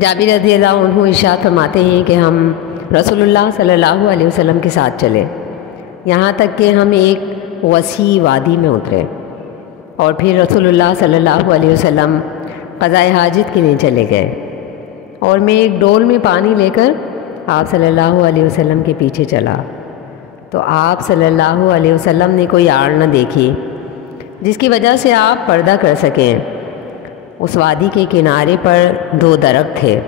جابر رضی اللہ عنہ ارشاد فرماتے ہیں کہ ہم رسول اللہ صلی اللہ علیہ وسلم کے ساتھ چلے، یہاں تک کہ ہم ایک وسیع وادی میں اترے، اور پھر رسول اللہ صلی اللہ علیہ وسلم قضاء حاجت کے لیے چلے گئے، اور میں ایک ڈول میں پانی لے کر آپ صلی اللہ علیہ وسلم کے پیچھے چلا، تو آپ صلی اللہ علیہ وسلم نے کوئی آڑ نہ دیکھی جس کی وجہ سے آپ پردہ کر سکیں۔ اس وادی کے کنارے پر 2 درخت تھے۔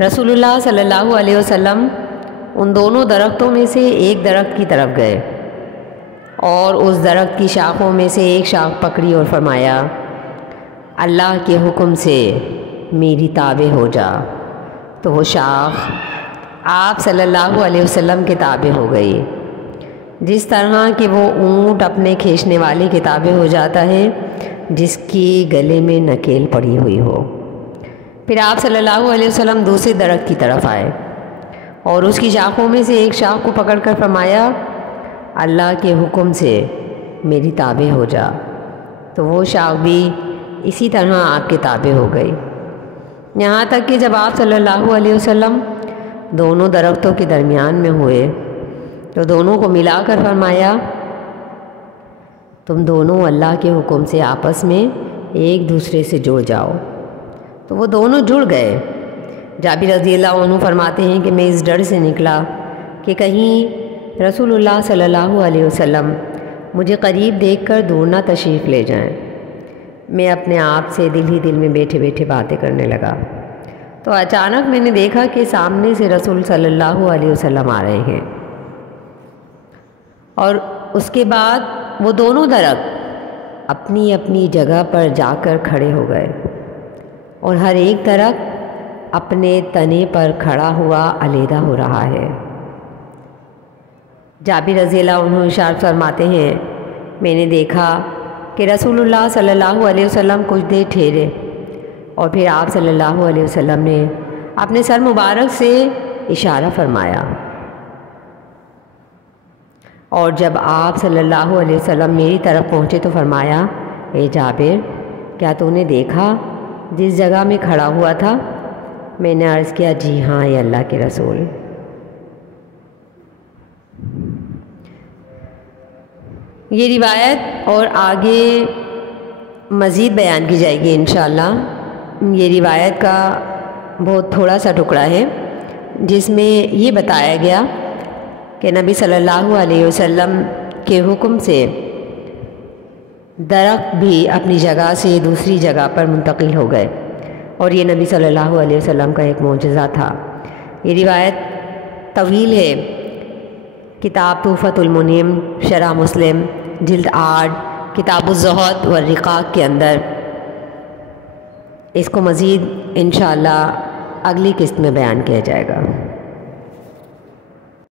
رسول اللہ صلی اللہ علیہ وسلم ان دونوں درختوں میں سے ایک درخت کی طرف گئے اور اس درخت کی شاخوں میں سے ایک شاخ پکڑی اور فرمایا، اللہ کے حکم سے میری تابع ہو جا۔ تو وہ شاخ آپ صلی اللہ علیہ وسلم کے تابع ہو گئی، جس طرح کہ وہ اونٹ اپنے کھینچنے والے کے تابع ہو جاتا ہے جس کی گلے میں نکیل پڑی ہوئی ہو۔ پھر آپ صلی اللہ علیہ وسلم دوسرے درخت کی طرف آئے اور اس کی شاخوں میں سے ایک شاخ کو پکڑ کر فرمایا، اللہ کے حکم سے میری تابع ہو جا۔ تو وہ شاخ بھی اسی طرح آپ کے تابع ہو گئی، یہاں تک کہ جب آپ صلی اللہ علیہ وسلم دونوں درختوں کے درمیان میں ہوئے تو دونوں کو ملا کر فرمایا، تم دونوں اللہ کے حکم سے آپس میں ایک دوسرے سے جڑ جاؤ۔ تو وہ دونوں جڑ گئے۔ جابر رضی اللہ عنہ فرماتے ہیں کہ میں اس ڈر سے نکلا کہ کہیں رسول اللہ صلی اللہ علیہ وسلم مجھے قریب دیکھ کر دور نہ تشریف لے جائیں۔ میں اپنے آپ سے دل ہی دل میں بیٹھے بیٹھے باتیں کرنے لگا، تو اچانک میں نے دیکھا کہ سامنے سے رسول صلی اللہ علیہ وسلم آ رہے ہیں، اور اس کے بعد وہ دونوں درخت اپنی اپنی جگہ پر جا کر کھڑے ہو گئے، اور ہر ایک درخت اپنے تنے پر کھڑا ہوا علیحدہ ہو رہا ہے۔ جابر رضی اللہ عنہ ارشاد فرماتے ہیں، میں نے دیکھا کہ رسول اللہ صلی اللہ علیہ وسلم کچھ دیر ٹھہرے، اور پھر آپ صلی اللہ علیہ وسلم نے اپنے سر مبارک سے اشارہ فرمایا، اور جب آپ صلی اللہ علیہ وسلم میری طرف پہنچے تو فرمایا، اے جابر، کیا تو نے دیکھا جس جگہ میں کھڑا ہوا تھا؟ میں نے عرض کیا، جی ہاں اے اللہ کے رسول۔ یہ روایت اور آگے مزید بیان کی جائے گی انشاءاللہ۔ یہ روایت کا بہت تھوڑا سا ٹکڑا ہے جس میں یہ بتایا گیا کہ نبی صلی اللہ علیہ وسلم کے حکم سے درخت بھی اپنی جگہ سے دوسری جگہ پر منتقل ہو گئے، اور یہ نبی صلی اللہ علیہ وسلم کا ایک معجزہ تھا۔ یہ روایت طویل ہے، کتاب تحفۃ المنیم شرح مسلم جلد 8 کتاب الزہد والرقاق کے اندر اس کو مزید انشاءاللہ اگلی قسط میں بیان کیا جائے گا۔